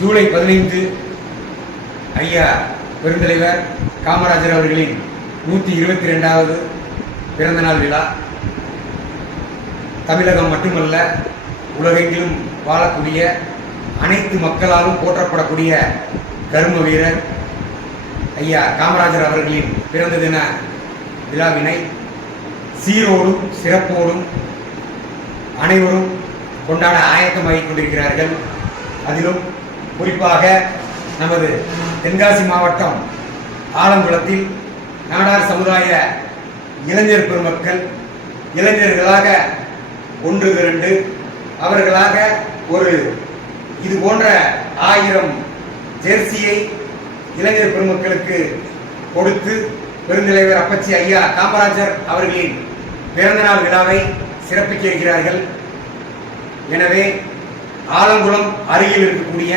ஜூலை 15 ஐயா பெருந்தலைவர் காமராஜர் அவர்களின் 122வது பிறந்தநாள் விழா. தமிழகம் மட்டுமல்ல, உலகெங்கிலும் வாழக்கூடிய அனைத்து மக்களாலும் போற்றப்படக்கூடிய கர்ம வீரர் ஐயா காமராஜர் அவர்களின் பிறந்த தின விழாவினை சீரோடும் சிறப்போடும் அனைவரும் கொண்டாட ஆயத்தமாகிக் கொண்டிருக்கிறார்கள். அதிலும் குறிப்பாக நமது தென்காசி மாவட்டம் ஆலங்குளத்தில் நாடார் சமுதாய இளைஞர் பெருமக்கள் இளைஞர்களாக ஒன்று திரண்டு அவர்களாக ஒரு இது போன்ற 1000 ஜெர்சியை இளைஞர் பெருமக்களுக்கு கொடுத்து பெருந்தலைவர் அப்பச்சி ஐயா காமராஜர் அவர்களின் பிறந்தநாள் விழாவை சிறப்பிக்க இருக்கிறார்கள். எனவே ஆலங்குளம் அருகில் இருக்கக்கூடிய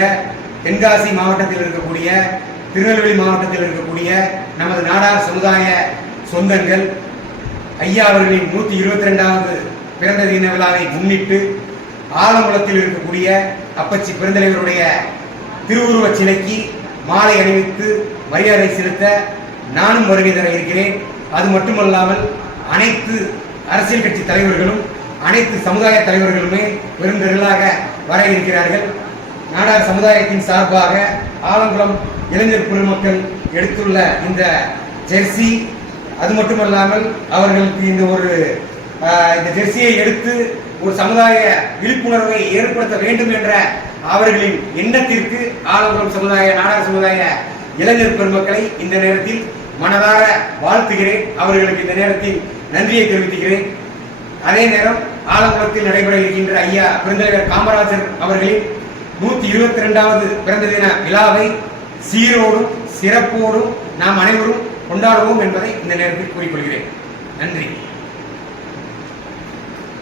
தென்காசி மாவட்டத்தில் இருக்கக்கூடிய திருநெல்வேலி மாவட்டத்தில் இருக்கக்கூடிய நமது நாடார் சமுதாய சொந்தங்கள் ஐயா அவர்களின் 122வது பிறந்த தின விழாவை முன்னிட்டு ஆலங்குளத்தில் இருக்கக்கூடிய அப்பச்சி பெருந்தலைவருடைய திருவுருவச் சிலைக்கு மாலை அணிவித்து மரியாதை செலுத்த நானும் வருகை தர இருக்கிறேன். அது மட்டுமல்லாமல் அனைத்து அரசியல் கட்சி தலைவர்களும் அனைத்து சமுதாய தலைவர்களுமே பெருந்திரளாக வர இருக்கிறார்கள். நாடார் சமுதாயத்தின் சார்பாக ஆலங்குளம் இளைஞர் பெருமக்கள் எடுத்துள்ள இந்த ஜெர்சி, அது மட்டுமல்லாமல் அவர்களுக்கு இந்த ஜெர்சியை எடுத்து ஒரு சமுதாய விழிப்புணர்வை ஏற்படுத்த வேண்டும் என்ற அவர்களின் எண்ணத்திற்கு ஆலங்குளம் சமுதாய நாடார் சமுதாய இளைஞர் பெருமக்களை இந்த நேரத்தில் மனதார வாழ்த்துகிறேன். அவர்களுக்கு இந்த நேரத்தில் நன்றியை தெரிவித்துகிறேன். அதே நேரம் ஆலங்குளத்தில் நடைபெற இருக்கின்ற ஐயா பெருந்தலைவர் காமராஜர் அவர்களின் 122வது பிறந்த தின விழாவை சீரோடும் சிறப்போடும் நாம் அனைவரும் கொண்டாடுவோம் என்பதை இந்த நேரத்தில் கூறிக்கொள்கிறேன். நன்றி.